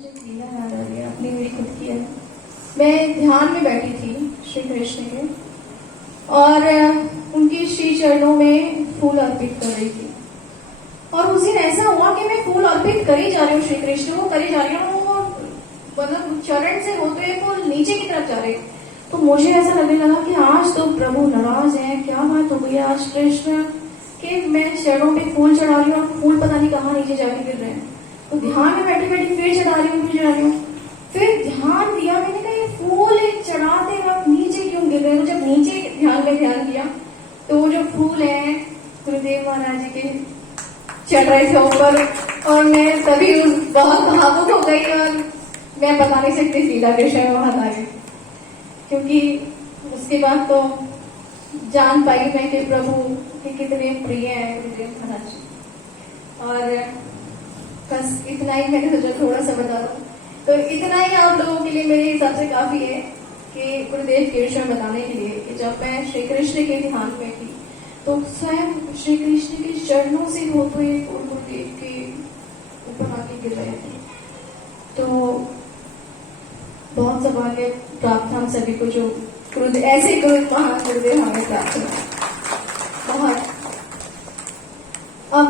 मुझे लीला याद आ रही है, अपनी मेरी खुद की है। मैं ध्यान में बैठी थी श्री कृष्ण के और उनके श्री चरणों में फूल अर्पित कर रही थी। और उस दिन ऐसा हुआ कि मैं फूल अर्पित करी जा रही हूँ, श्री कृष्ण को करी जा रही हूँ, मतलब चरण से होते हुए फूल नीचे की तरफ जा रहे। तो मुझे ऐसा लगने लगा कि आज तो प्रभु नाराज हैं, क्या बात हो गई आज कृष्ण कि मैं चरणों पे फूल चढ़ा रही हूँ और फूल पता नहीं कहाँ नीचे जाके गिर रहे हैं। तो ध्यान में बैठे बैठे फिर चढ़ा रही हूँ, फिर चढ़ा रही हूँ। फिर ध्यान दिया मैंने कहा ये फूल चढ़ाते वक्त नीचे क्यों गिर रहे हैं। जब नीचे ध्यान में ध्यान दिया तो वो जो फूल है गुरुदेव महाराज जी के चढ़ रहे थे ऊपर, और मैं तभी बहुत भावुक हो गई और मैं बता नहीं सकती सीधा कृष्ण में वहां आ गई, क्योंकि उसके बाद तो जान पाई मैं कि प्रभु के कितने प्रिय है गुरुदेव महाराज जी। और बस इतना ही मैंने सोचा थोड़ा सा बता दूं। तो इतना ही आप लोगों के लिए मेरे हिसाब से काफी है कि गुरुदेव के विषय में बताने के लिए कि जब मैं श्री कृष्ण के ध्यान में थी तो स्वयं श्री कृष्ण के चरणों से होते हुए गुरुदेव के ऊपर आके गिर रहे थे। तो बहुत सौभाग्य प्राप्त हम सभी को जो गुरुदेव ऐसे गुरु महान गुरुदेव हमें प्राप्त हुआ बहुत। अब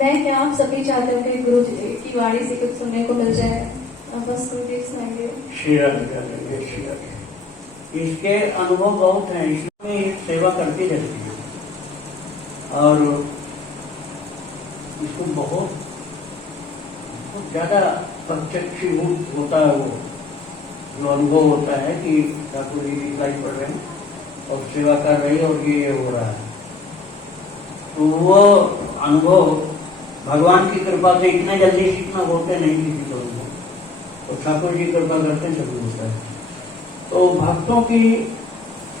मैं क्या आप सभी चाहते हो कि गुरु जी की वाणी से कुछ सुनने को मिल जाए। अब बस गुरुदेव सुनाएंगे। इसके अनुभव बहुत हैं, इसमें सेवा करती रहती है और इसको बहुत ज्यादा प्रत्यक्षीभूत होता है। वो जो अनुभव होता है कि ठाकुर जी दिखाई पड़ रहे हैं और सेवा कर रही है और ये हो रहा है, तो वो अनुभव भगवान की कृपा से इतने जल्दी सीखना होते नहीं किसी लोगों को, तो ठाकुर जी कृपा करते जरूर होता है। तो भक्तों की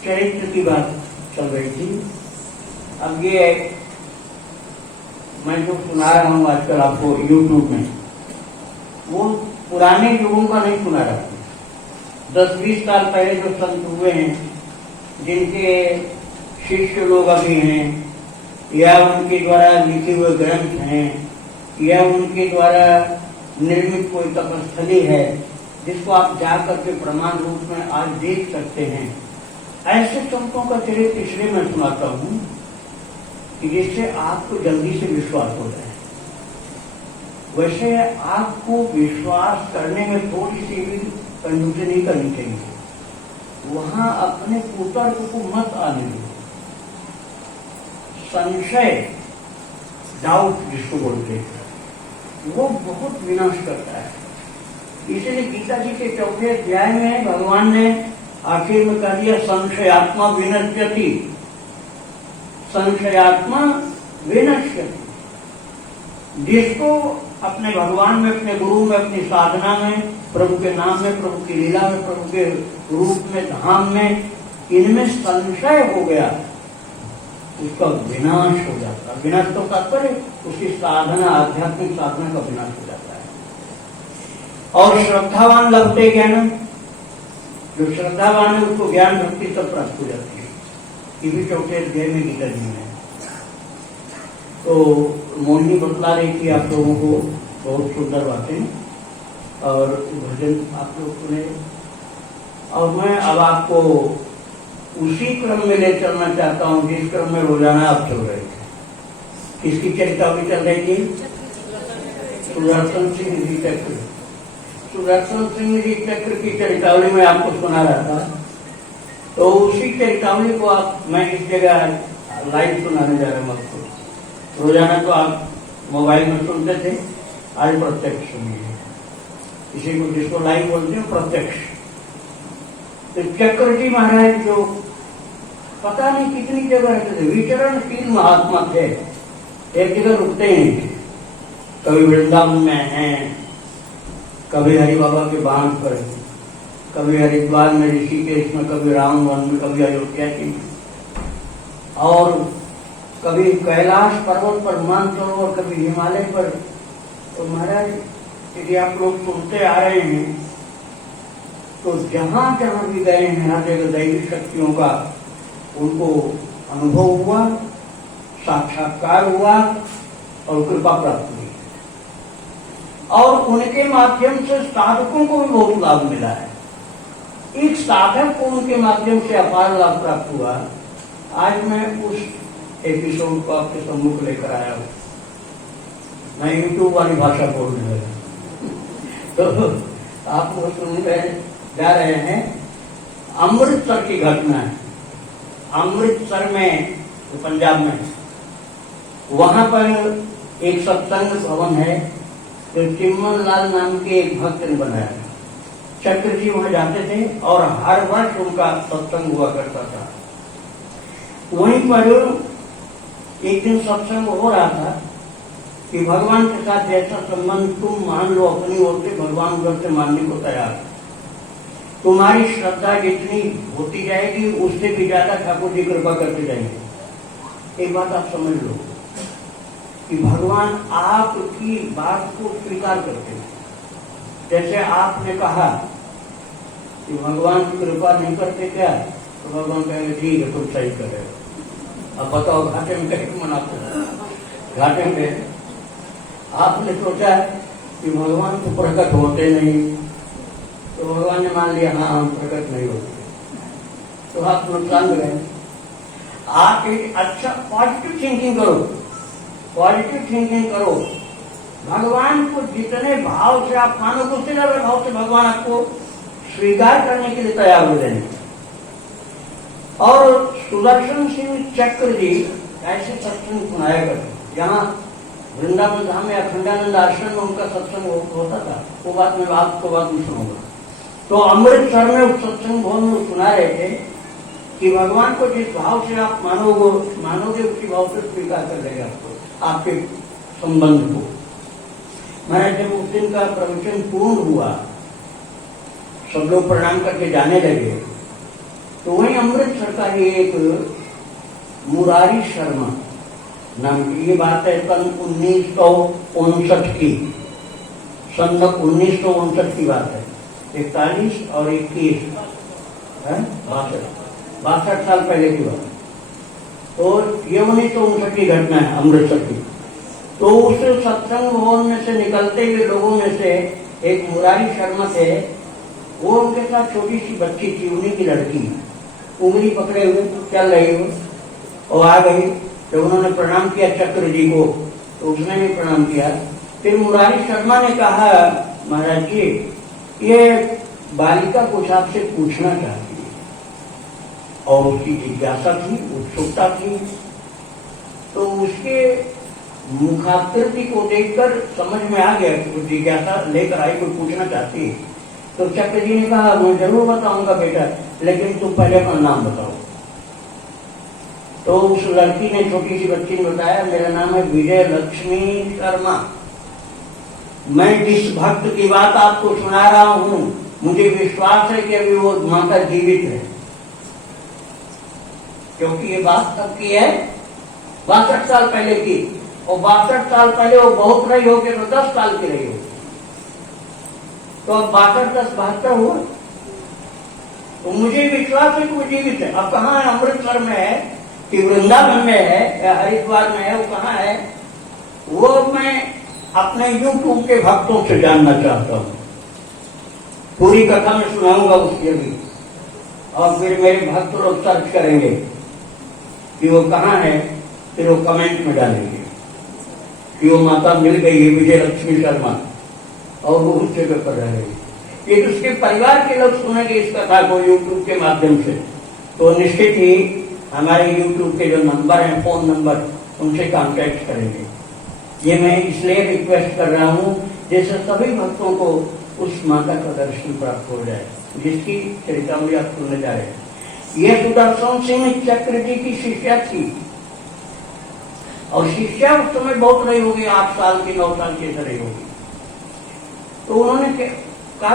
चरित्र की बात चल रही थी। अब ये मैं जो सुना रहा हूँ आजकल आपको YouTube में, वो पुराने युगों का नहीं सुना रहा हूँ। 10-20 साल पहले जो संत हुए हैं, जिनके शिष्य लोग अभी हैं, या उनके द्वारा लिखे हुए ग्रंथ हैं, या उनके द्वारा निर्मित कोई तपस्थली है जिसको आप जाकर के प्रमाण रूप में आज देख सकते हैं, ऐसे संतों का चरित्र इसलिए मैं सुनाता हूँ कि जिससे आपको जल्दी से विश्वास हो जाए। वैसे आपको विश्वास करने में थोड़ी सी भी कंजूसी नहीं करनी चाहिए। वहां अपने कुतर्क को मत आने दो। संशय, डाउट जिसको बोलते हैं, वो बहुत विनाश करता है। इसलिए गीता जी के 4वें अध्याय में भगवान ने आखिर में कह दिया संशयात्मा विनश्यति, संशयात्मा विनश्यति। जिसको अपने भगवान में, अपने गुरु में, अपनी साधना में, प्रभु के नाम में, प्रभु की लीला में, प्रभु के रूप में, धाम में, इनमें संशय हो गया, उसका विनाश हो जाता है। विनाश तो तात्पर्य उसकी साधना, आध्यात्मिक साधना का विनाश हो जाता है। और श्रद्धावान लभते ज्ञान, जो श्रद्धावान है उसको ज्ञान भक्ति सब प्राप्त हो जाती है। ये भी 4वें अध्याय में गीता जी में है। तो मोहिनी बतला रही थी आप लोगों को बहुत सुंदर बातें और भजन आप लोग सुने, और मैं अब आपको उसी क्रम में ले चलना चाहता हूँ जिस क्रम में रोजाना आप चल रहे थे। किसकी चरितावली चल रही थी? सुदर्शन सिंह जी चक्र। सुदर्शन सिंह जी चक्र की चरितावली में आपको सुना रहा था। तो उसी चरितावली को मैं इस जगह लाइव सुनाने जा रहा हूँ आपको। रोजाना तो आप मोबाइल में सुनते थे, आज प्रत्यक्ष सुनिए। इसी को जिसको लाइव बोलते हैं प्रत्यक्ष। तो चक्र जी महाराज जो पता नहीं कितनी जगह रहते थे, विचरणशील महात्मा थे, एक जगह रुकते हैं। कभी वृंदावन में हैं, कभी हरि बाबा के बांध पर, कभी हरिद्वार में, ऋषिकेश में, कभी रामवन में, कभी अयोध्या जी में, और कभी कैलाश पर्वत पर, मानसरोवर, कभी हिमालय पर। तो महाराज यदि आप लोग सुनते आ रहे हैं तो जहां जहां भी गए हैं हर जगह दैवी शक्तियों का उनको अनुभव हुआ, साक्षात्कार हुआ और कृपा प्राप्त हुई। और उनके माध्यम से साधकों को भी बहुत लाभ मिला है। एक साधक को उनके माध्यम से अपार लाभ प्राप्त हुआ। आज मैं उस एपिसोड को आपके सम्मुख लेकर आया हूं। मैं यूट्यूब वाली भाषा बोलने लगा तो आप लोग सुन रहे जा रहे हैं। अमृतसर की घटना है। अमृतसर में, पंजाब में, वहां पर एक सत्संग भवन है जो चिमन लाल नाम के एक भक्त ने बनाया। चक्र जी वहां जाते थे और हर वर्ष उनका सत्संग हुआ करता था। वहीं पर एक दिन सत्संग हो रहा था कि भगवान के साथ जैसा संबंध तुम मान लो अपनी ओर से, भगवान उधर से मानने को तैयार है। तुम्हारी श्रद्धा जितनी होती जाएगी उससे भी ज्यादा ठाकुर जी कृपा करते जाएंगे। एक बात आप समझ लो कि भगवान आपकी बात को स्वीकार करते हैं। जैसे आपने कहा कि भगवान कृपा नहीं करते क्या, तो भगवान कहेंगे ठीक है तुम सही कर रहे हो। अब बताओ घाटे में कैसे मनाते? घाटे में आपने सोचा कि भगवान तो प्रकट होते नहीं, तो भगवान ने मान लिया हाँ हम प्रकट नहीं होते, तो आप नुकसान गए। आप एक अच्छा पॉजिटिव थिंकिंग करो, पॉजिटिव थिंकिंग करो। भगवान को जितने भाव से आप मानो उससे ज्यादा भाव से भगवान आपको स्वीकार करने के लिए तैयार हो जाएंगे। और सुदर्शन सिंह चक्र जी ऐसे सत्संग सुनाया करते। यहाँ वृंदावन धाम में अखंडानंद आश्रम में उनका सत्संग होता था, वो बात मैं आपको बाद में सुनाऊंगा। तो अमृतसर में उस सत्संग भवन में सुना रहे थे कि भगवान को जिस भाव से आप मानोगे उसी भाव से स्वीकार कर लेगा आपको, आपके संबंध को। मैं जब उस दिन का प्रवचन पूर्ण हुआ, सब लोग प्रणाम करके जाने लगे, तो वही अमृतसर का ही एक मुरारी शर्मा नाम की, ये बात है सन 1959 की, सन 1959 की बात है। 41 और 21 62 साल पहले की बात। और ये 1959 की घटना है अमृतसर की। तो उस सत्संग भवन में से निकलते हुए लोगों में से एक मुरारी शर्मा थे, वो उनके साथ छोटी सी बच्ची थी, उन्हीं की लड़की, उंगली पकड़े हुए चल रही हो, और आ गई। जब उन्होंने प्रणाम किया चक्र जी को, तो उसने भी प्रणाम किया। फिर मुरारी शर्मा ने कहा महाराज जी ये बालिका कुछ आपसे पूछना चाहती है, और उसकी जिज्ञासा थी, उत्सुकता थी। तो उसके मुखाकृति को देखकर समझ में आ गया कि कुछ जिज्ञासा लेकर आई, कोई पूछना चाहती है। तो चक्र जी ने कहा मैं जरूर बताऊंगा बेटा, लेकिन तुम पहले अपना नाम बताओ। तो उस लड़की ने, छोटी सी बच्ची ने बताया मेरा नाम है विजय लक्ष्मी शर्मा। मैं जिस भक्त की बात आपको सुना रहा हूं, मुझे विश्वास है कि अभी वो माता जीवित है, क्योंकि ये बात कब की है, 62 साल पहले की। और 62 साल पहले वो बहुत रही होगी तो 10 साल की रही होगी, तो अब 62 10 72 हुआ। तो मुझे विश्वास है कि वो जीवित है। अब कहाँ है? अमृतसर में है कि वृंदावन में है या हरिद्वार में है, वो कहाँ है वो मैं अपने यूट्यूब के भक्तों से जानना चाहता हूँ। पूरी कथा में सुनाऊंगा उसकी अभी, और फिर मेरे भक्त लोग सर्च करेंगे कि वो कहाँ है, फिर वो कमेंट में डालेंगे कि वो माता मिल गई है विजय लक्ष्मी शर्मा, और वो उस जगह पर रह गई। ये उसके परिवार के लोग सुनेंगे इस कथा को यूट्यूब के माध्यम से, तो निश्चित ही हमारे यूट्यूब के जो नंबर हैं, फोन नंबर, उनसे कांटेक्ट करेंगे। ये मैं इसलिए रिक्वेस्ट कर रहा हूँ जैसे सभी भक्तों को उस माता का दर्शन प्राप्त हो जाए, जिसकी चरितावली आप सुनने जा रहे हैं। यह सुदर्शन सिंह चक्र जी की शिष्या थी, और शिष्या उस समय बहुत रही होगी, 8 साल की 9 साल की रही होगी। तो उन्होंने कहा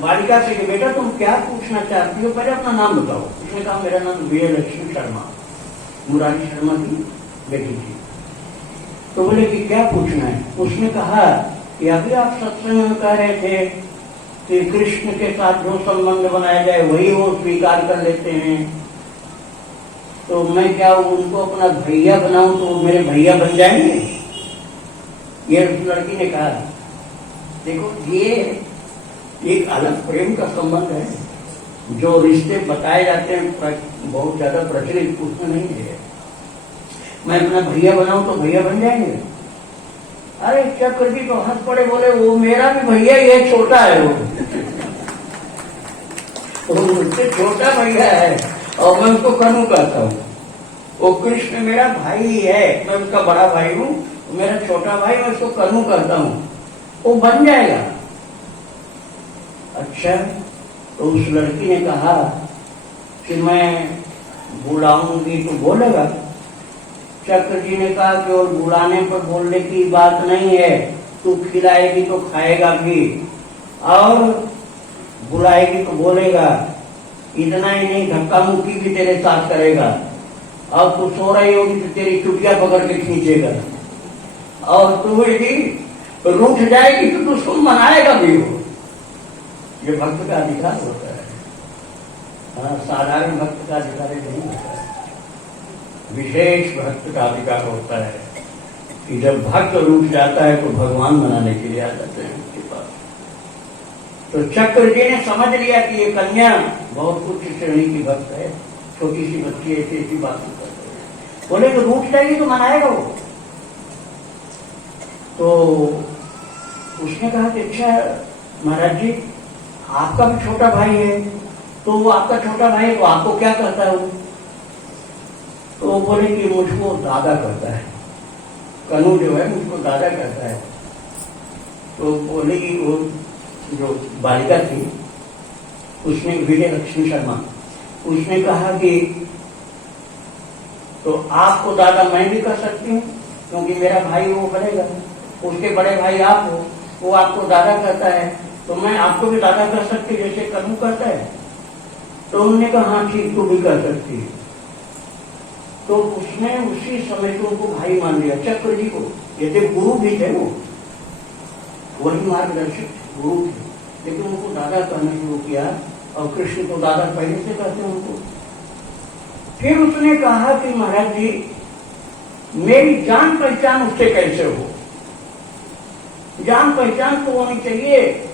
बालिका से कि बेटा तुम क्या पूछना चाहती हो, पहले अपना नाम बताओ। उसने कहा मेरा नाम विजय लक्ष्मी शर्मा, मुरारी शर्मा की बेटी थी। तो बोले कि क्या पूछना है? उसने कहा कि अभी आप सत्संग में कह रहे थे कि कृष्ण के साथ जो संबंध बनाया जाए वही वो स्वीकार कर लेते हैं, तो मैं क्या उनको अपना भैया बनाऊं तो मेरे भैया बन जाएंगे? ये उस लड़की ने कहा। देखो ये एक अलग प्रेम का संबंध है। जो रिश्ते बताए जाते हैं बहुत ज्यादा प्रचलित उसमें नहीं है। मैं अपना भैया बनाऊं तो भैया बन जाएंगे? अरे चक्र जी तो हंस पड़े, बोले वो मेरा भी भैया ही है, छोटा है वो मुझसे छोटा भैया है और मैं उसको कनू कहता हूँ। वो कृष्ण मेरा भाई ही है, मैं उसका बड़ा भाई हूँ, मेरा छोटा भाई, मैं उसको कनू कहता हूँ, वो बन जाएगा। अच्छा, तो उस लड़की ने कहा कि मैं बुलाऊंगी तो बोलेगा। चक्र जी ने कहा कि और बुलाने पर बोलने की बात नहीं है, तू खिलाएगी तो खाएगा भी और बुलाएगी तो बोलेगा। इतना ही नहीं, धक्का मुक्की भी तेरे साथ करेगा और तू सो रही होगी तो तेरी चुटिया पकड़ के खींचेगा और तू यदि रूठ जाएगी तो तू सुन मनाएगा भी हो। ये भक्त का अधिकार होता है। हाँ, साधारण भक्त का अधिकार नहीं होता है, विशेष भक्त का अधिकार होता है कि जब भक्त रूठ जाता है तो भगवान मनाने के लिए आ जाते हैं उसके पास। तो चक्र जी ने समझ लिया कि ये कन्या बहुत उच्च श्रेणी की भक्त है, छोटी सी बच्ची ऐसी ऐसी बातें करते हैं। बोले तो रूठ जाएगी तो मनाएगा वो। तो उसने कहा कि अच्छा महाराज जी, आपका भी छोटा भाई है, तो वो आपका छोटा भाई है तो आपको क्या कहता है वो? तो वो बोले कि मुझको दादा कहता है, कनू जो है मुझको दादा कहता है। तो बोले कि वो जो बालिका थी उसने, विजय लक्ष्मी शर्मा, उसने कहा कि तो आपको दादा मैं भी कर सकती हूँ क्योंकि मेरा भाई वो बनेगा, उसके बड़े भाई आप हो, वो आपको दादा कहता है तो मैं आपको भी दादा कर सकती जैसे कनू कहता है। तो उन्होंने कहा हाँ ठीक, तू भी कर सकती है। तो उसने उसी समय को उनको भाई मान लिया, चक्र जी को। यदि गुरु भी थे वो, वही मार्गदर्शक गुरु थे, लेकिन उनको दादा कहना शुरू किया और कृष्ण को दादा पहले से कहते हैं उनको। फिर उसने कहा कि महाराज जी, मेरी जान पहचान उससे कैसे हो? जान पहचान तो होनी चाहिए।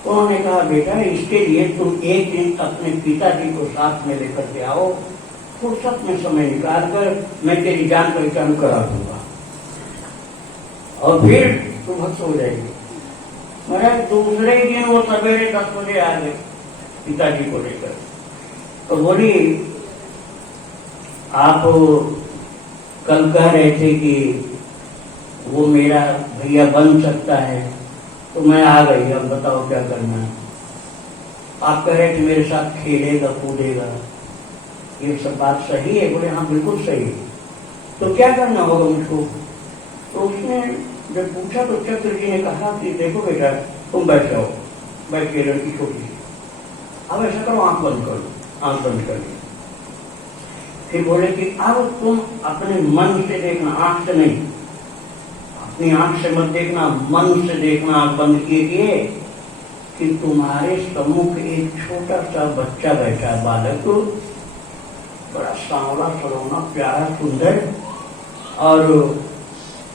उन्होंने कहा बेटा, इसके लिए तुम एक दिन अपने पिताजी को साथ में लेकर के आओ, फुर्सत में समय निकाल कर मैं तेरी जान पहचान करा दूंगा और फिर तुम भक्त हो जाएगी। मेरे दूसरे दिन वो सवेरे 10 बजे आ गए पिताजी को लेकर। तो बोली, आप कल कह रहे थे कि वो मेरा भैया बन सकता है, तो मैं आ गई, अब बताओ क्या करना है। आप कह रहे थे मेरे साथ खेलेगा कूदेगा, ये सब बात सही है? बोले हाँ बिल्कुल सही है। तो क्या करना होगा मुझको? तो उसने जब पूछा तो चक्र जी ने कहा कि देखो बेटा, तुम बैठ जाओ, बैठ के लड़की छोटी सी, अब ऐसा करो, आंख बंद कर लो। आंख बंद कर ली। फिर बोले कि अब तुम अपने मन से देखना, आंख से नहीं, अपनी आंख से मत देखना, मन से देखना। आंख बंद किए कि तुम्हारे सम्मुख एक छोटा सा बच्चा बैठा, बालक, बड़ा सांवला सलोना प्यारा सुंदर, और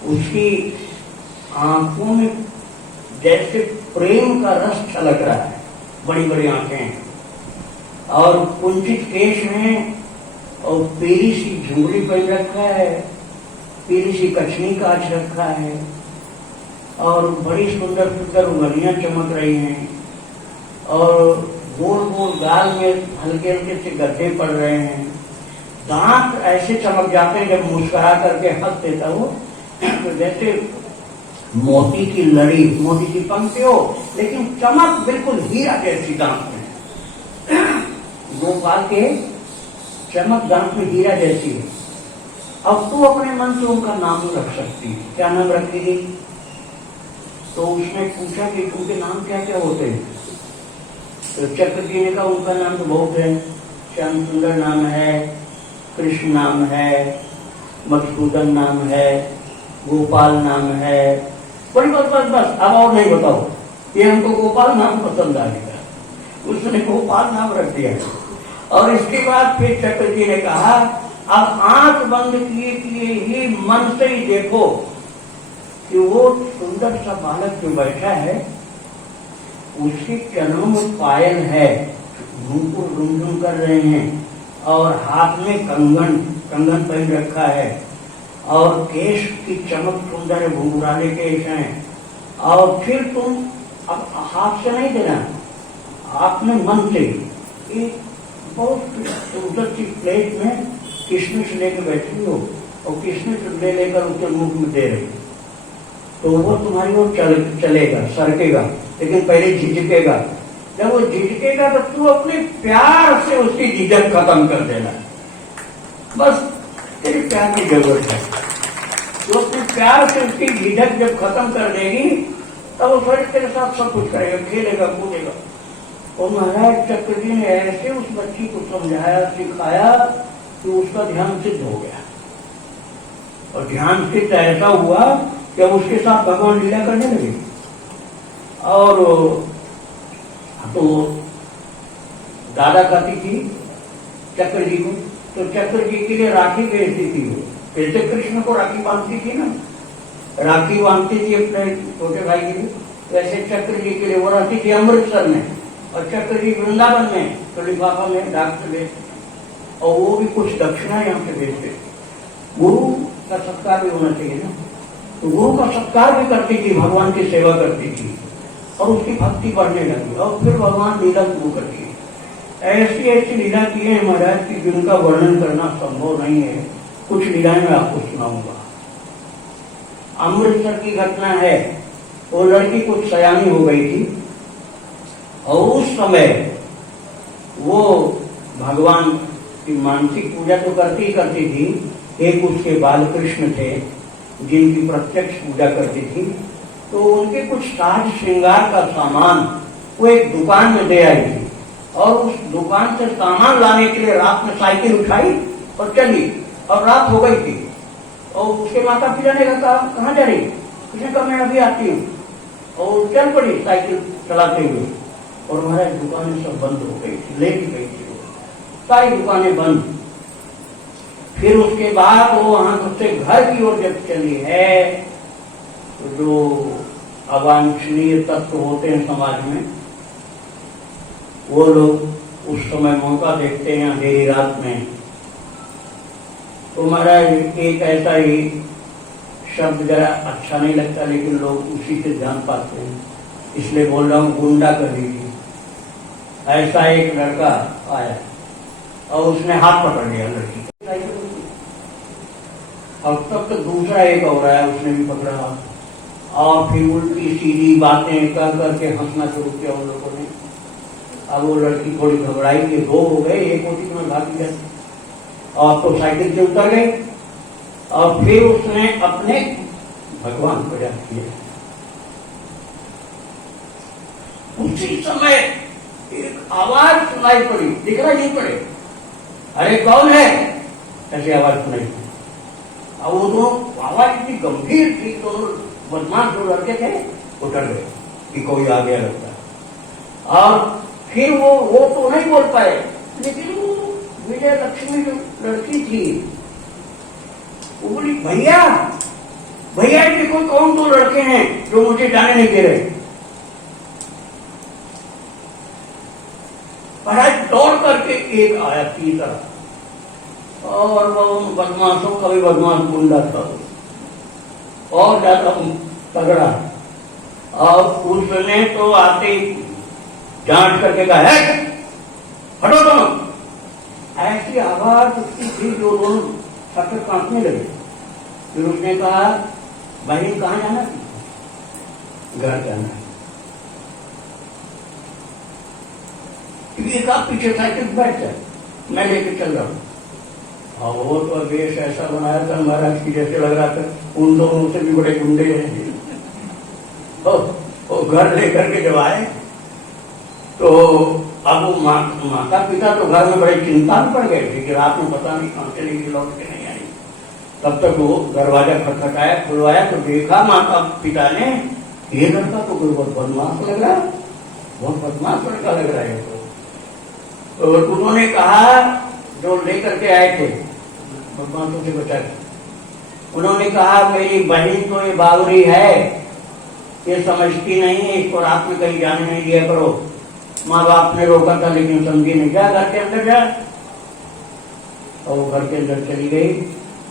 उसकी आंखों में जैसे प्रेम का रस छलक रहा है, बड़ी बड़ी आंखें और कुंचित केश हैं और पीली सी झुंगली पहन रखा है, पीली सी कछनी काट रखा है और बड़ी सुंदर सुंदर उंगलियां चमक रही हैं और गोल गोल गाल में हल्के हल्के से गड्ढे पड़ रहे हैं। दांत ऐसे चमक जाते हैं जब मुस्कुरा करके हंस देता वो, तो जैसे मोती की लड़ी, मोती की पंक्ति हो, लेकिन चमक बिल्कुल हीरा जैसी दांत में। गोपाल के चमक दांत में हीरा जैसी है। अब तू अपने मन से उनका नाम रख सकती है, क्या नाम रखेगी? तो उसने पूछा कि उनके नाम क्या क्या होते हैं? तो चक्र जी ने कहा उनका नाम तो बहुत है, श्याम सुंदर नाम है, कृष्ण नाम है, मधुसूदन नाम है, गोपाल नाम है। बस बस बस बस, अब और नहीं बताओ, ये हमको गोपाल नाम पसंद आ गया, उसने गोपाल नाम रख दिया। और इसके बाद फिर चक्र जी ने कहा अब आंख बंद किए किए ही मन से ही देखो कि वो सुंदर सा बालक जो बैठा है उसके चरणों में पायल है, झुमकुर झुमझुम कर रहे हैं और हाथ में कंगन पहन रखा है और केश की चमक सुंदर है, घुंघराले केश हैं। और फिर तुम अब हाथ से नहीं देना, आपने मन से एक बहुत सुंदर सी प्लेट में किशमिश लेकर बैठी हो और किशमिश ले लेकर उसके मुख में दे रही, तो वो तुम्हारी ओर चलेगा, सरकेगा, लेकिन पहले झिझकेगा। जब वो झिझकेगा तो तू अपने प्यार से उसकी झिझक खत्म कर देना। बस तेरे प्यार की जरूरत है। तो अपने प्यार से उसकी झिझक जब खत्म कर देगी तब वो फिर तेरे साथ सब कुछ करेगा, खेलेगा, कूदेगा। और महाराज चक्र जी ने ऐसे उस बच्ची को समझाया, सिखाया कि उसका ध्यान सिद्ध हो गया। और ध्यान सिद्ध ऐसा हुआ कि अब उसके साथ भगवान लीला करने लगे। और तो दादा कहती थी चक्र जी को, तो चक्र जी के लिए राखी भेजती थी वो। जैसे कृष्ण को राखी बांधती थी ना, राखी बांधती थी अपने छोटे भाई के लिए, वैसे चक्र जी के लिए वो रहती थी अमृतसर में और चक्र जी वृंदावन में, तो लिफाफा में डाक से भेजते और वो भी कुछ दक्षिणा यहाँ से भेजते। गुरु का सत्कार भी होना चाहिए ना, तो गुरु का सत्कार भी करती थी, भगवान की सेवा करती थी और उसकी भक्ति बढ़ने लगी और फिर भगवान लीला शुरू कर दी। ऐसी ऐसी लीला की है महाराज की जिनका वर्णन करना संभव नहीं है। कुछ लीलाएं मैं आपको सुनाऊंगा। अमृतसर की घटना है, वो लड़की कुछ सयानी हो गई थी और उस समय वो भगवान की मानसिक पूजा तो करती ही करती थी। एक उसके बाल कृष्ण थे जिनकी प्रत्यक्ष पूजा करती थी, तो उनके कुछ साज श्रृंगार का सामान वो एक दुकान में दे आई थी और उस दुकान से सामान लाने के लिए रात में साइकिल उठाई और चली और रात हो गई थी। और उसके माता पिता ने कहा कहाँ जा रही? उसने कहा मैं अभी आती हूँ, और चल पड़ी साइकिल चलाते हुए। और हमारे दुकानें सब बंद हो गई थी, लेट गई थी, सारी दुकानें बंद। फिर उसके बाद वो वहां से घर की ओर जब चली है, तो जो अवांछनीय तत्व होते हैं समाज में, वो लोग उस समय मौका देखते हैं अंधेरी रात में। तो महाराज एक ऐसा ही शब्द जरा अच्छा नहीं लगता, लेकिन लोग उसी से जान पाते हैं, इसलिए बोल रहा हूँ, गुंडा कर दीजिए। ऐसा एक लड़का आया और उसने हाथ पकड़ लिया लड़की का, और तब तक दूसरा एक और आया, उसने भी पकड़ा हाथ, और फिर उल्टी सीधी बातें कर करके हंसना शुरू किया उन लोगों ने। अब वो लड़की थोड़ी घबराई कि दो हो गए, एक होती तो मैं भाग गया, और तो साइकिल से उतर गई। और फिर उसने अपने भगवान को याद किया। उसी समय एक आवाज सुनाई पड़ी, दिखना नहीं पड़े, अरे कौन है, ऐसी आवाज सुनाई पड़ी। अब वो दोनों आवाज इतनी गंभीर थी, दोनों बदमाश जो लड़के थे उतर गए कि कोई आ गया लगता है। और फिर वो तो नहीं बोल पाए, लेकिन वो विजय लक्ष्मी जो लड़की थी वो बोली, भैया भैया देखो कौन दो लड़के हैं जो मुझे जाने नहीं दे रहे। महाराज दौड़ करके एक आया तीसरा, और वो बदमाशों का भी बदमाश गुंडा था और ज्यादा तगड़ा। और उसने तो आते जांच करके कहा, है हटो तुम। ऐसी आवाज उसकी थी जो दोनों सफेद कांपने लगे। फिर उसने कहा, बहन कहाँ जाना थी? घर जाना है। कहा पीछे साइकिल बैठ जाए, मैं लेके चल रहा हूँ। और वो तो वेश ऐसा बनाया था महाराज की जैसे लग रहा था उन दोनों से भी बड़े गुंडे हैं। वो घर लेकर के जब आए तो अब वो माता पिता तो घर में बड़े चिंता में पड़ गए थे कि रात में पता नहीं कहाँ चली गई, लौट के नहीं आई। तब तक वो दरवाजा खटखटाया, खुलवाया तो देखा माता पिता ने, ये लड़का तो कोई बहुत बदमाश लग रहा है, बहुत बदमाश लड़का लग रहा है। तो उन्होंने कहा, जो लेकर के आए थे बदमाशों से बचा के, उन्होंने कहा मेरी बहन तो ये बावरी है, ये समझती नहीं है, इसको रात में कहीं जाने नहीं दिया करो। माँ बाप ने रोका था लेकिन समझी नहीं, जा घर के अंदर जा। और वो घर के अंदर चली गई।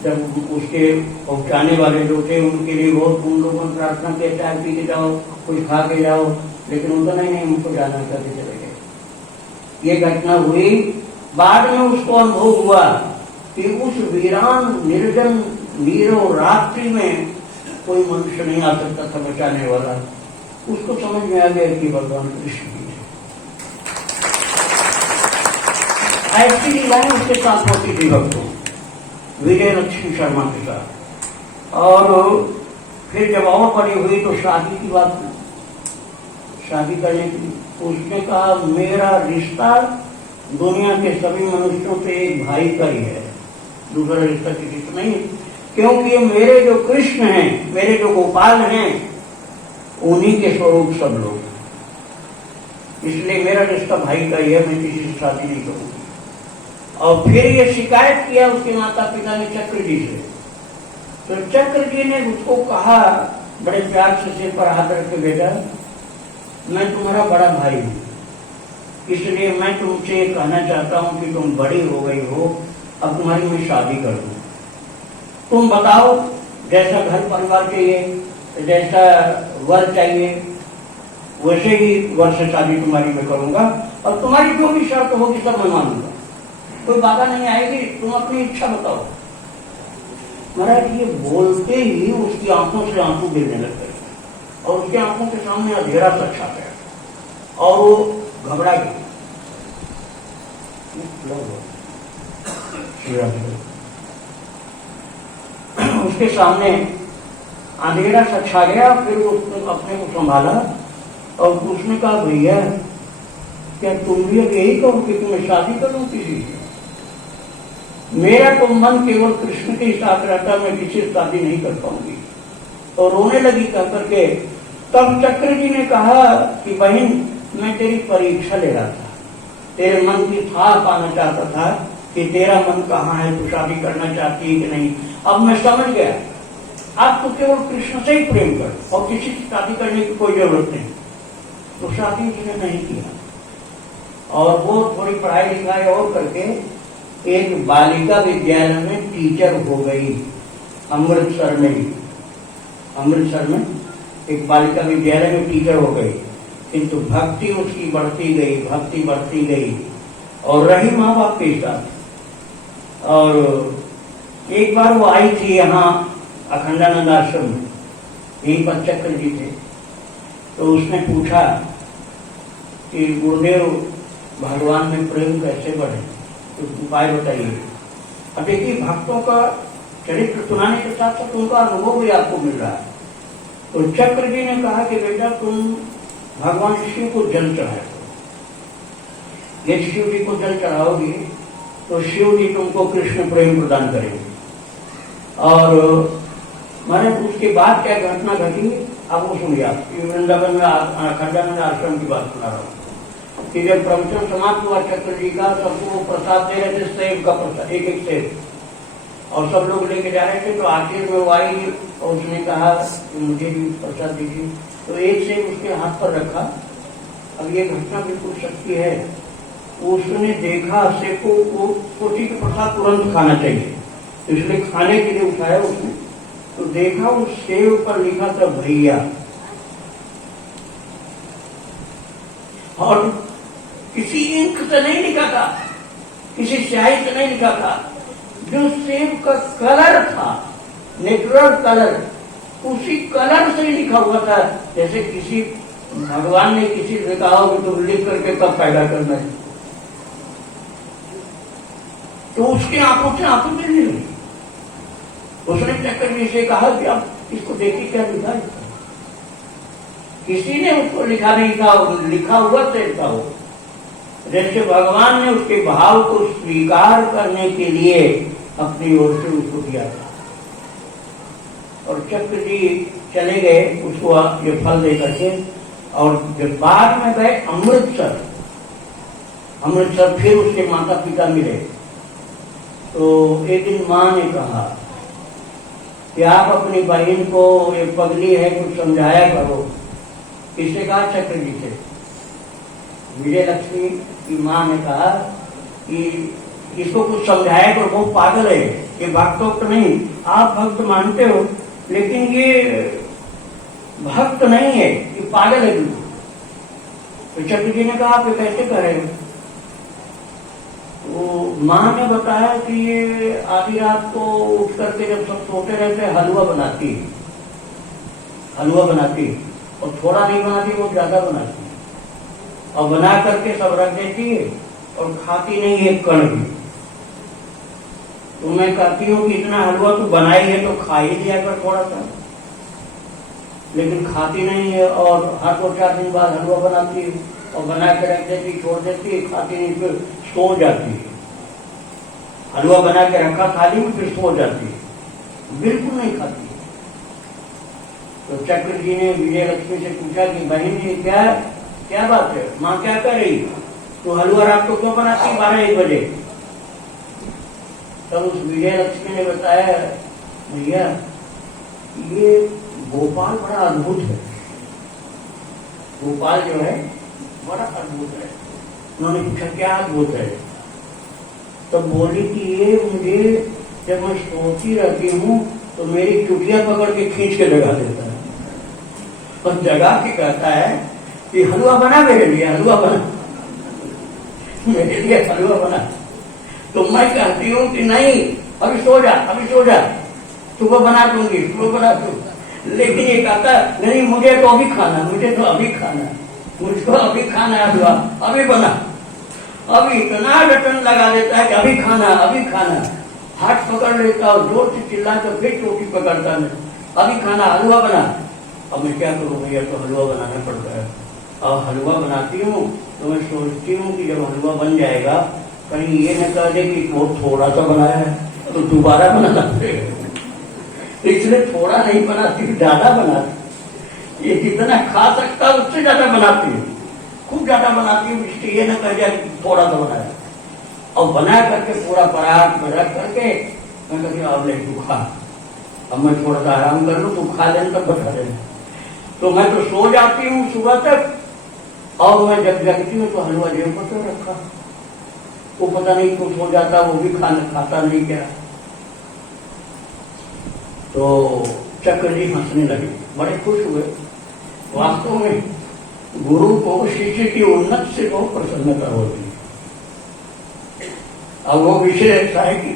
जब उसके पहुंचाने वाले जो थे उनके लिए बहुत उन लोगों ने प्रार्थना किया, चाय पी के जाओ, कुछ खा के जाओ, लेकिन उनको नहीं उनको जाना करके चले गए। ये घटना हुई। बाद में उसको अनुभव हुआ कि उस वीरान निर्जन नीरो रात्रि में कोई मनुष्य नहीं आ सकता था बचाने वाला। उसको समझ में आ गया कि भगवान कृष्ण ही है। ऐसी लीलाएं उसके साथ होती थी भक्तों, विजय लक्ष्मी शर्मा के साथ। और फिर जब और बड़ी हुई तो शादी की बात, शादी करने की उसने कहा मेरा रिश्ता दुनिया के सभी मनुष्यों से एक भाई का ही है, दूसरा रिश्ता किसी से नहीं, क्योंकि मेरे जो कृष्ण हैं, मेरे जो गोपाल हैं, उन्हीं के स्वरूप सब लोग, इसलिए मेरा रिश्ता भाई का ही है, मैं किसी से शादी नहीं करूंगी। और फिर ये शिकायत किया उसके माता पिता ने चक्र जी से। तो चक्र जी ने उसको कहा बड़े प्यार से सिर पर हाथ रख के, बेटा मैं तुम्हारा बड़ा भाई हूं, इसलिए मैं तुमसे ये कहना चाहता हूं कि तुम बड़ी हो गई हो, अब तुम्हारी मैं शादी कर दूं। तुम बताओ जैसा घर परिवार चाहिए, जैसा वर चाहिए, वैसे ही वर से शादी तुम्हारी मैं करूंगा, और तुम्हारी जो भी शर्त होगी सब मैं मानूंगा, कोई बाधा नहीं आएगी, तुम अपनी इच्छा बताओ। महाराज ये बोलते ही उसकी आंखों से आंसू गिरने लग गए और उसकी आंखों के सामने अंधेरा सा छा गया और वो घबरा गई। उसके सामने अंधेरा सा छा गया। फिर उसने अपने को संभाला और उसने कहा भैया क्या तुम भी अब यही कहो कि तुम्हें शादी करूं किसी से? मेरा तो मन केवल कृष्ण के साथ रहता, मैं किसी से शादी नहीं कर पाऊंगी। तो रोने लगी कह करके। तब चक्र जी ने कहा कि बहन मैं तेरी परीक्षा ले रहा था, तेरे मन की था पाना चाहता था कि तेरा मन कहाँ है, तू शादी करना चाहती है कि नहीं। अब मैं समझ गया, अब तो केवल कृष्ण से ही प्रेम कर और किसी से शादी करने की कोई जरूरत नहीं। तो शादी उसने नहीं किया और वो थोड़ी पढ़ाई लिखाई और करके एक बालिका विद्यालय में टीचर हो गई। अमृतसर में एक बालिका विद्यालय में टीचर हो गई। किंतु भक्ति उसकी बढ़ती गई और रही माँ बाप के साथ। और एक बार वो आई थी यहाँ अखंडानंद आश्रम में, यहीं पर चक्र जी थे। तो उसने पूछा कि गुरुदेव भगवान में प्रेम कैसे बढ़े, तो उपाय बताइए। अब देखिए भक्तों का चरित्र सुनाने के साथ साथ उनका अनुभव भी आपको मिल रहा है। तो चक्र जी ने कहा कि बेटा तुम भगवान शिव को जल चढ़ाओ, यदि शिव जी को जल चढ़ाओगे तो शिव जी तुमको कृष्ण प्रेम प्रदान करेंगे। और मैंने उसके बाद क्या घटना घटी अब वो सुनिए। आप वृंदावन में अखंडानंद आश्रम की बात सुना रहा हूँ कि जब प्रवचन समाप्त हुआ चक्र जी का, सबको प्रसाद दे रहे थे, सेब का प्रसाद, एक एक सेब, और सब लोग लेके जा रहे थे। तो आखिर में वो आई और उसने कहा मुझे भी प्रसाद दीजिए। तो एक सेब उसके हाथ पर रखा। अब ये घटना बिल्कुल सच्ची है। उसने देखा सेब को, वो सोची कि प्रसाद तुरंत खाना चाहिए, इसलिए खाने के लिए उठाया उसने। तो देखा उस सेब पर लिखा था भैया, और किसी इंक से नहीं लिखा था, किसी स्याही से नहीं लिखा था। जो सेब का कलर था, नेचुरल कलर, उसी कलर से लिखा हुआ था। जैसे किसी भगवान ने किसी से कहा हो कि तुम लिख करके कब पैदा करना है। तो उसके आंखों से आंखों में नहीं लगी। उसने चक्र जी से कहा कि आप इसको देखिए क्या लिखा है। किसी ने उसको लिखा नहीं था, लिखा हुआ सेब था वो। जैसे भगवान ने उसके भाव को स्वीकार करने के लिए अपनी ओर से उसको दिया था। और चक्र जी चले गए उसको ये फल दे करके। और जब बाद में गए अमृतसर फिर उसके माता पिता मिले। तो एक दिन माँ ने कहा कि आप अपनी बहन को, ये पगली है, कुछ समझाया करो। किससे कहा? चक्र जी से। विजय लक्ष्मी की माँ ने कहा कि इसको कुछ समझाया करो, वो पागल है, ये भक्त नहीं। आप भक्त मानते हो लेकिन ये भक्त नहीं है, ये पागल है बिल्कुल। तो चक्र जी ने कहा आप ये कैसे करें? वो माँ ने बताया कि ये आधी रात को उठ करके जब सब सोते रहते हलवा बनाती है, हलवा बनाती और थोड़ा नहीं बनाती, वो ज्यादा बनाती और बना करके सब रख देती है और खाती नहीं है कण भी। तो मैं कहती हूँ कि इतना हलवा तो बनाई है तो खा ही लिया कर थोड़ा सा, लेकिन खाती नहीं है और हर 2-4 दिन बाद हलवा बनाती है और बना के रख देती, छोड़ देती है, खाती नहीं, फिर सो जाती है। हलवा बना के रखा थाली में, फिर सो जाती है, बिल्कुल नहीं खाती है। तो चक्र जी ने विजय लक्ष्मी से पूछा कि बहन जी क्या बात है, माँ क्या कर रही? तो हलवा रात को क्यों बनाती 12-1 बजे? तब उस विजय लक्ष्मी ने बताया, भैया ये गोपाल बड़ा अद्भुत है, गोपाल जो है बड़ा अद्भुत है। उन्होंने पूछा क्या अद्भुत है? तब बोली कि ये मुझे जब मैं सोती रहती हूँ तो मेरी चुटिया पकड़ के खींच के जगा देता है और जगा के कहता है कि हलवा बना मेरे लिए, हलवा बना मेरे लिए, हलवा बना। तो मैं कहती हूँ कि नहीं, अभी सो जा, अभी सो जा, सुबह बना दूंगी, सुबह बना दूंगी। लेकिन ये कहता नहीं, मुझे तो अभी खाना, मुझे तो अभी खाना, मुझको अभी खाना है हलवा, अभी बना। अभी इतना रटन लगा देता है कि अभी खाना, अभी खाना। हाथ पकड़ लेता और जोर से चिल्ला तो फिर चोटी पकड़ता है, अभी खाना, हलवा बना। अब मैं क्या करूँ भैया, तो हलवा बनाना पड़ता है। अब हलवा बनाती हूँ तो मैं सोचती हूँ कि जब हलवा बन जाएगा कहीं ये न कह दे कि वो थोड़ा सा बनाया है तो दोबारा बनाना पड़ेगा, इसलिए थोड़ा नहीं बनाती, ज्यादा बनाती। ये जितना खा सकता है उससे ज्यादा बनाती है, खूब ज्यादा बनाती हूँ, इसलिए ये न कह जाए थोड़ा सा बनाया। और बना करके पूरा परात में रख करके मैं कहती अब ले तू खा, अब मैं थोड़ा सा आराम कर लूँ, तू खा लेना तब बता देना। तो मैं तो सो जाती हूँ सुबह तक, और मैं जब जगती हूँ तो हलवा जेब पर क्यों रखा, वो पता नहीं कुछ हो जाता, वो भी खाता नहीं क्या। तो चक्र जी हंसने लगे, बड़े खुश हुए। वास्तव में गुरु को शिष्य की उन्नति से बहुत प्रसन्नता होती है। अब वो विषय ऐसा है कि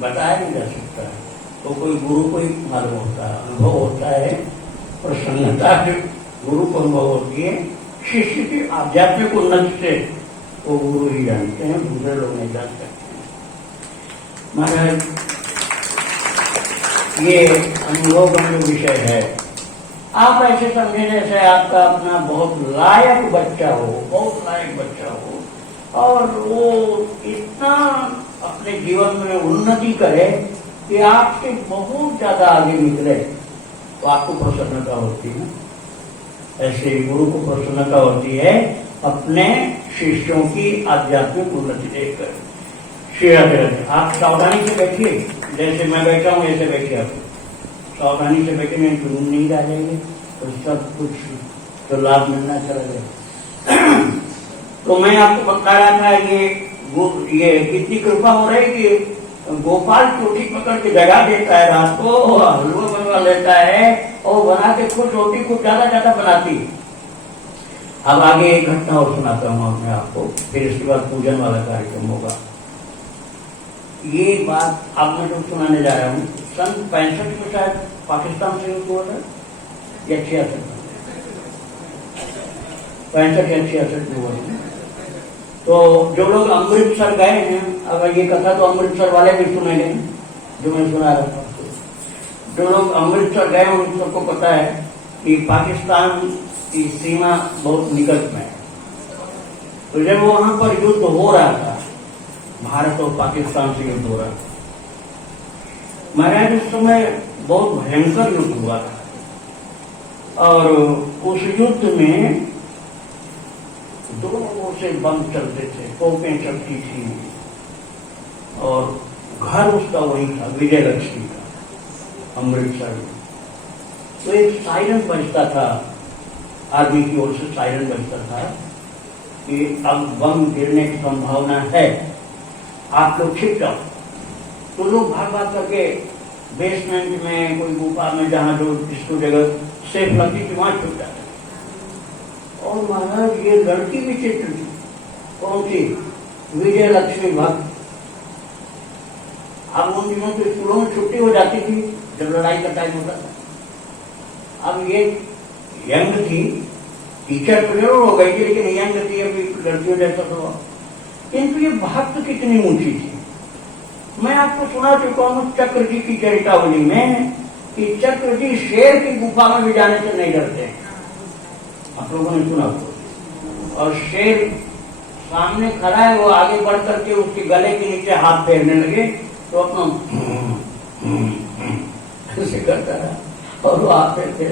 बताया नहीं जा सकता है, तो कोई गुरु को ही मालूम होता है, अनुभव होता है। प्रसन्नता जो गुरु को अनुभव होती है, शिष्य की आध्यात्मिक उन्नति से वो गुरु ही जानते हैं, दूसरे लोग नहीं जान सकते। महाराज ये अनुभव का जो विषय है, आप ऐसे समझे जैसे आपका अपना बहुत लायक बच्चा हो, बहुत लायक बच्चा हो और वो इतना अपने जीवन में उन्नति करे कि आपसे बहुत ज्यादा आगे निकले, तो आपको प्रसन्नता होती है। ऐसे गुरु को प्रसन्नता होती है अपने शिष्यों की आध्यात्मिक उन्नति देखकर। श्री राधे राधे। आप सावधानी से बैठिए, जैसे मैं बैठा हूँ ऐसे बैठिए, आप सावधानी से बैठे, नहीं तो नींद आ जाएगी तो सब कुछ तो लाभ मिलना चला जाए। तो मैं आपको बता रहा था ये कितनी कृपा हो रही कि गोपाल चोटी पकड़ के जगा देता है रात को, हलवा बनवा लेता है और बना के खुद रोटी को ज्यादा बनाती। अब आगे एक घटना और सुनाता हूँ मैं आपको, फिर इसके बाद पूजन वाला कार्यक्रम होगा। ये बात अब मैं जो सुनाने जा रहा हूँ, सन 65 में शायद पाकिस्तान से युद्ध हुआ था, या 66 65 या 66 में हुआ था। तो जो लोग अमृतसर गए हैं, अगर ये कथा तो अमृतसर वाले भी सुनेंगे जो मैं सुना रहा था, जो लोग अमृतसर गए उन सबको पता है कि पाकिस्तान की सीमा बहुत निकट में है। तो जब वहां पर युद्ध हो रहा था, भारत और पाकिस्तान से युद्ध हो रहा था, महाराज उस समय बहुत भयंकर युद्ध हुआ था और उस युद्ध में दोनों ओर से बम चलते थे, तोपें चलती थी और घर उसका वही था, विजय लक्ष्मी का। अमृतसर में। तो एक सायरन बजता था, आर्मी की ओर से सायरन बजता था कि अब बम गिरने की संभावना है, आप लोग छिप जाओ। तो लोग भाग भाग करके बेसमेंट में, कोई गुफा में, जहां जो जिसको जगह सेफ लगती थी वहां छुप जाते। और महाराज ये लड़की विचित्र थी। कौन सी? विजय लक्ष्मी भक्त। अब उन दिनों तो स्कूलों में छुट्टी हो जाती थी जब लड़ाई का टाइम होता था। अब ये यंग थी, टीचर तो जरूर हो गई थी, लेकिन यंग थी, अभी लड़कियों जैसा तो। किंतु ये भक्त कितनी ऊंची थी। मैं आपको सुना चुका हूं चक्र जी की चरितावली में कि चक्र जी शेर की गुफा में भी जाने से नहीं डरते। आप लोगों ने सुना हो। और शेर सामने खड़ा है, वो आगे बढ़ करके उसके गले के नीचे हाथ फेरने लगे तो अपना ऐसे करता रहा और वो हाथ फेरते।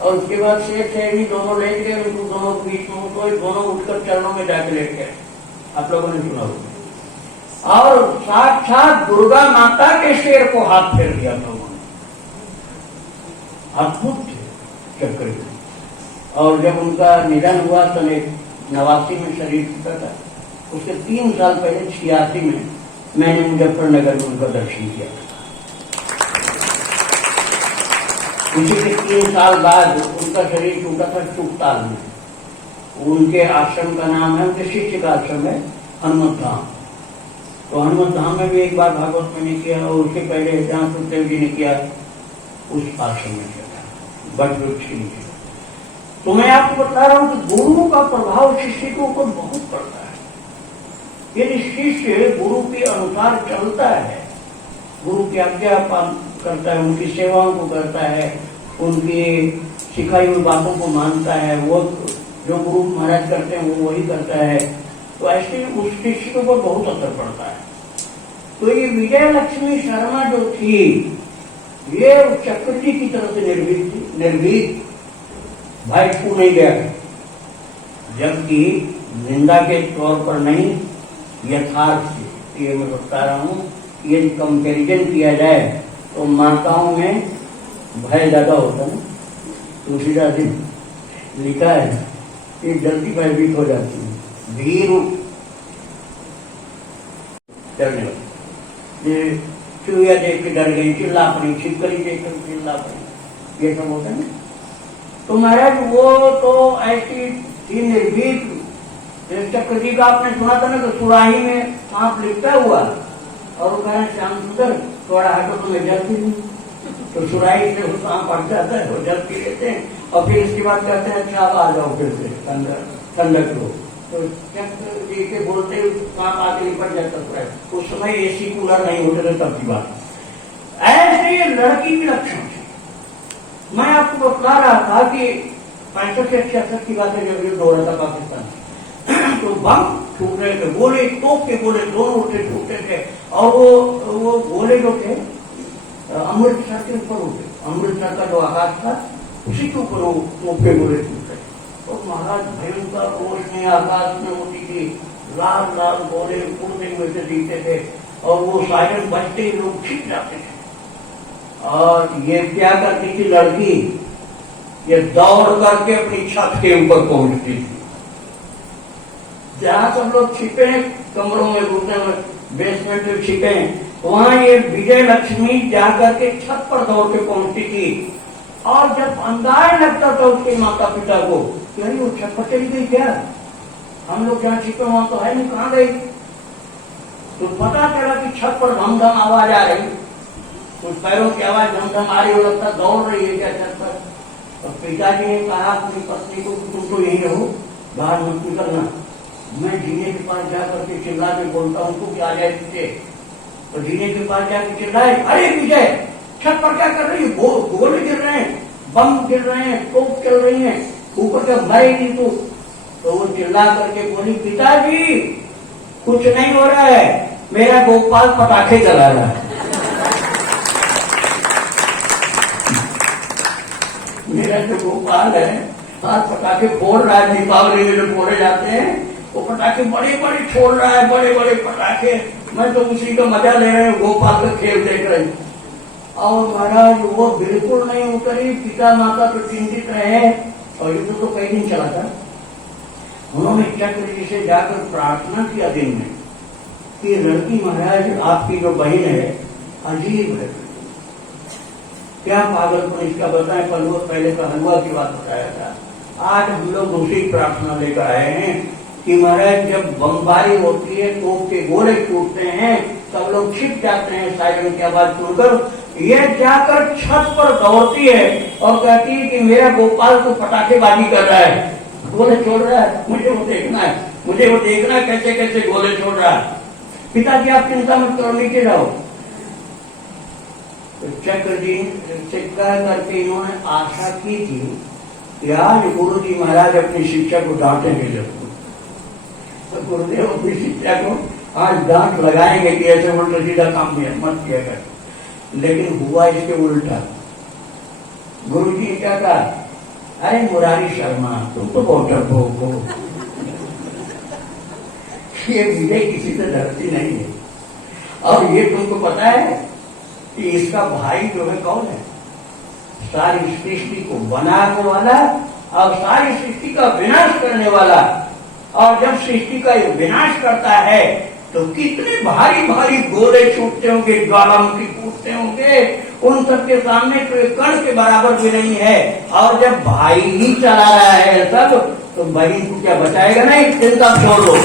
और उसके बाद शेर शेरनी दोनों लेट गए, उनको दोनों के बीच में, तो दोनों उठकर चरणों में जाके लेट गए। आप लोगों ने सुना होगा। और साक्षात दुर्गा माता के शेर को हाथ फेर दिया लोगों ने। अद्भुत थे चक्र। और जब उनका निधन हुआ सन 89 में शरीर टूटा था, उसके 3 साल पहले 86 में मैंने मुजफ्फरनगर में उनका दर्शन किया था। उसी के 3 साल बाद उनका शरीर टूटा था चुगताल में। उनके आश्रम का नाम है, उनके शिष्य का आश्रम है हनुमत धाम। तो हनुमत धाम में भी एक बार भागवत मैंने किया, और उसके पहले जहां सुखदेव जी ने किया उस आश्रम में किया था, बट वृक्ष के नीचे। तो मैं आपको बता रहा हूं कि गुरु का प्रभाव शिष्य के ऊपर बहुत पड़ता है। यदि शिष्य गुरु के अनुसार चलता है, गुरु की आज्ञा पालन करता है, उनकी सेवाओं को करता है, उनकी सिखाई हुई बातों को मानता है, वो जो गुरु महाराज करते हैं वो वही करता है, तो ऐसे उस शिष्य के ऊपर बहुत असर पड़ता है। तो ये विजय लक्ष्मी शर्मा जो थी, ये चक्र जी की तरफ से निर्भीक थी, निर्भीक, भाई छू नहीं गया। जबकि निंदा के तौर पर नहीं, यथार्थ से ये मैं बता रहा हूं। यदि कंपैरिजन किया जाए तो माताओं में भय ज्यादा होता है। तुलसीदास जी लिखा है कि जल्दी भयभीत हो जाती है, भीर डरने लगी, चूहिया देख के डर गई, चिल्ला पड़ी, छिपकली देख कर चिल्ला पड़ी, ये सब होता है। तो महाराज वो तो ऐसी थी निर्भीक। चक्र जी का आपने सुना था ना कि सुराही में सांप लिपटा हुआ, और वो कह श्याम सुंदर थोड़ा हटो तो मैं जल पी लूं। तो सुराही से वो सांप हट जाता है, वो जल पी लेते हैं, और फिर इसके बाद कहते हैं अच्छा आप आ जाओ फिर से ठंडक लो। तो चक्र जी के बोलते सांप आके लिपट जाता है। उस समय एसी कूलर नहीं होते थे तब की बात। ऐसे ये लड़की के लक्षण थे। मैं आपको बता रहा था कि 65 से 66 की बात है जब युद्ध हो रहा था पाकिस्तान, तो बम छूट रहे थे, गोले तोप के गोले दोनों उठे छूटते थे, और वो गोले जो थे अमृतसर के ऊपर उठे। अमृतसर का जो आकाश था उसी के ऊपर वो तोप के गोले छूटे। तो महाराज भयंकर रोशनी आकाश में होती थी, लाल लाल गोले उड़ते हुए से दिखते थे, और वो सायरन बजते ही लोग छिप जाते थे। और ये क्या करती थी लड़की, ये दौड़ करके अपनी छत के ऊपर पहुंचती थी। जहां सब लोग छिपे हैं कमरों में, घुटने में, बेसमेंट में छिपे हैं, वहां ये विजय लक्ष्मी जाकर के छत पर दौड़ के पहुंचती थी। और जब अंगार लगता था उसके माता पिता को, यानी वो छत पर चली गई क्या, हम लोग जहां छिपे वहां तो है नहीं, कहां गई। तो पता चला कि छत पर धम धम आवाज आ रही, कुछ पैरों की आवाज धम धम आ रही हो, लगता दौड़ रही है क्या छत पर। और पिताजी ने कहा अपनी पत्नी को तुम तो यही रहो, बाहर मत निकलना। मैं जीने के पास जाकर के चिल्ला के बोलता हूं तो क्या आ जाए पीछे। तो जीने के पास जाकर चिल्लाए, अरे विजय छत पर क्या कर रही है, गोले गिर रहे हैं, बम गिर रहे हैं, तोप चल रही है, ऊपर से मरेगी तू। तो वो चिल्ला करके बोली, पिताजी कुछ नहीं हो रहा है, मेरा गोपाल पटाखे चला रहा है। मेरा जो गोपाल है आज पटाखे फोड़ रहा है, दीपावली में जो फोड़े जाते हैं वो पटाखे बड़े बड़े छोड़ रहा है, बड़े बड़े पटाखे। मैं तो उसी का मजा ले रहे हूँ, गोपाल का खेल देख रहे हूँ। और महाराज वो बिल्कुल नहीं उतरी। पिता माता तो चिंतित रहे और युद्ध तो कई दिन चला था। उन्होंने चक्र जी से जाकर प्रार्थना किया दिन में कि लड़की महाराज आपकी जो बहन है अजीब है, क्या पागलपन इसका बताएं। पहले का हलवा की बात बताया था। आज हम लोग दूसरी प्रार्थना लेकर आए हैं कि महाराज जब बमबारी होती है, तोप के गोले टूटते हैं, सब लोग छिप जाते हैं सायरन की आवाज सुनकर। यह जाकर छत पर दौड़ती है और कहती है कि मेरा गोपाल तो पटाखेबाजी कर रहा है, गोले छोड़ रहा है, मुझे वो देखना है, मुझे वो देखना है कैसे कैसे गोले छोड़ रहा है। पिताजी आप चिंता मत करो, नीचे जाओ। तो चक्र जी से कह करके इन्होंने आशा की थी कि आज गुरु जी महाराज अपनी शिक्षा को डांटेंगे जरूर। तो गुरुदेव अपनी शिक्षा को आज डांट लगाएंगे कि ऐसे उल्टा सीधा काम मत किया कर। लेकिन हुआ इसके उल्टा। गुरु जी ने क्या कहा, अरे मुरारी शर्मा तुम तो बहुत डरपोक हो, ये विजय किसी से डरती नहीं है। और ये तुमको पता है कि इसका भाई जो है कौन है, सारी सृष्टि को बनाने वाला और सारी सृष्टि का विनाश करने वाला। और जब सृष्टि का ये विनाश करता है तो कितने भारी भारी गोले छूटते होंगे, ज्वालामुखी फूटते होंगे, उन सबके सामने तो एक कण के बराबर भी नहीं है। और जब भाई ही चला रहा है सब, तो बहन को क्या बचाएगा? नहीं, चिंता छोड़ दो।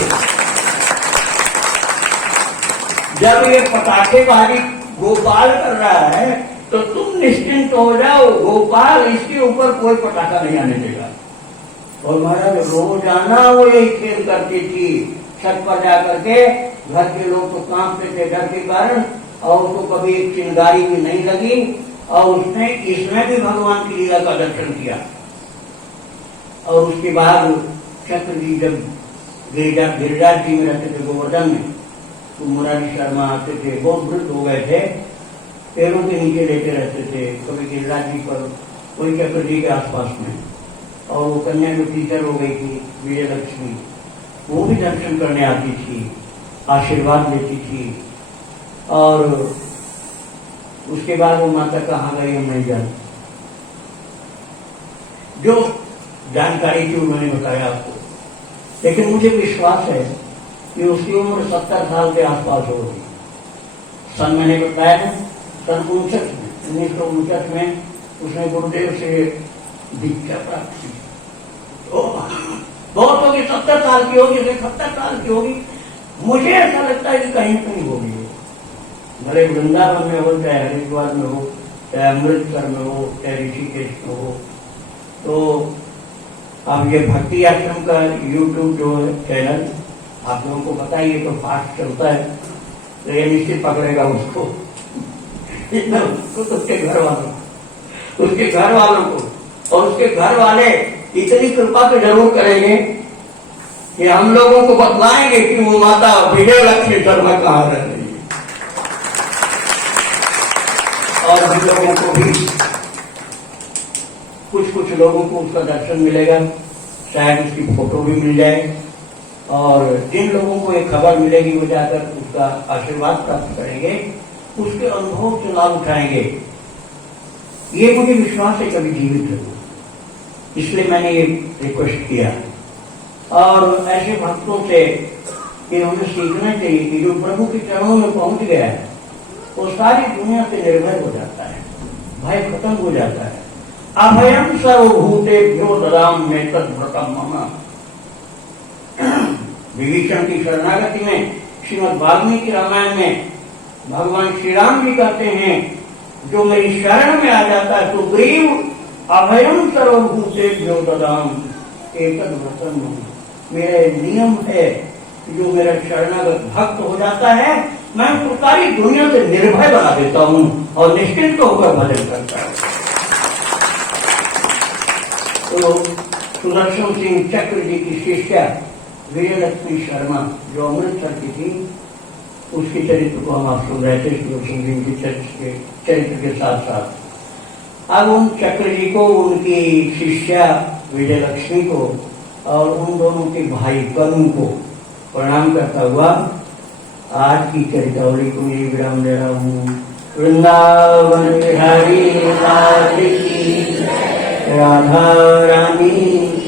जब ये पटाखेबाजी गोपाल कर रहा है तो तुम निश्चिंत हो जाओ, गोपाल इसके ऊपर कोई पटाखा नहीं आने देगा। और महाराज रोजाना वो यही खेल करती थी, छत पर जाकर के। घर के लोग तो कांपते थे डर के कारण, और उसको कभी एक चिंगारी भी नहीं लगी। और इसने भी भगवान की लीला का दर्शन किया। और उसके बाद चक्र जी जब गिरिराज जी में रहते थे गोवर्धन में, तो मुरारी शर्मा आते थे, बहुत वृद्ध हो गए थे, पैरों के नीचे लेटे रहते थे कभी गिरिराज जी पर, कोई चक्र जी के आसपास में। और वो कन्या जो टीचर हो गई थी विजय लक्ष्मी, वो भी दर्शन करने आती थी, आशीर्वाद लेती थी। और उसके बाद वो माता कहाँ गई हम नहीं जानते। जो जानकारी थी उन्होंने बताया आपको, लेकिन मुझे विश्वास है कि उसकी उम्र 70 साल के आसपास होगी। सन मैंने बताया ना, सन 1959 में उसने गुरुदेव से दीक्षा प्राप्त की। बहुत होगी, 70 साल की होगी, 71 साल की होगी। मुझे ऐसा लगता है कि कहीं कहीं होगी, भले वृंदावन में हो, चाहे हरिद्वार में हो, चाहे अमृतसर में हो, चाहे ऋषिकेश में हो। तो अब ये भक्ति आश्रम का यूट्यूब जो है चैनल, आप लोगों को पता ही है, तो फास्ट चलता है, तो ये निश्चित पकड़ेगा उसको, उसके घर वालों को, और उसके घर वाले इतनी कृपा तो जरूर करेंगे कि हम लोगों को बतलाएंगे कि वो माता विजय लक्ष्मी शर्मा कहाँ रह रही है। और हम लोगों को भी कुछ लोगों को उसका दर्शन मिलेगा, शायद उसकी फोटो भी मिल जाए। और जिन लोगों को एक खबर मिलेगी वो जाकर उसका आशीर्वाद प्राप्त करेंगे, उसके अनुभव से लाभ उठाएंगे। ये मुझे विश्वास है कभी जीवित है, इसलिए मैंने ये रिक्वेस्ट किया। और ऐसे भक्तों से कि हमें सीखना चाहिए कि जो प्रभु के चरणों में पहुंच गया है वो सारी दुनिया से निर्भय हो जाता है, भय खत्म हो जाता है। अभयम सर्वभूतेभ्यो ददाम में तद्व्रतम मम। विभीषण की शरणागति में श्रीमद् वाल्मीकि रामायण में भगवान श्री राम भी कहते हैं, जो मेरी शरण में आ जाता है सुग्रीव, अभयम सर्वभूतेभ्यो ददाम एतद्व्रतम मम। मेरे नियम है कि जो मेरा शरणागत भक्त हो जाता है, मैं उसको सारी दुनिया से निर्भय बना देता हूं और निश्चिंत होकर भजन करता हूं। तो सुदर्शन सिंह चक्र जी की शिष्या विजय लक्ष्मी शर्मा जो अमृतसर की थी, उसके चरित्र को हम आप सुन रहे थे सुदर्शन सिंह के चरित्र के साथ साथ। अब उन चक्र जी को, उनकी शिष्या विजय लक्ष्मी को और उन दोनों के भाई करुण को प्रणाम करता हुआ आज की चरितावली को ये विराम दे रहा हूँ। वृंदावन बिहारी लाल की, राधा रानी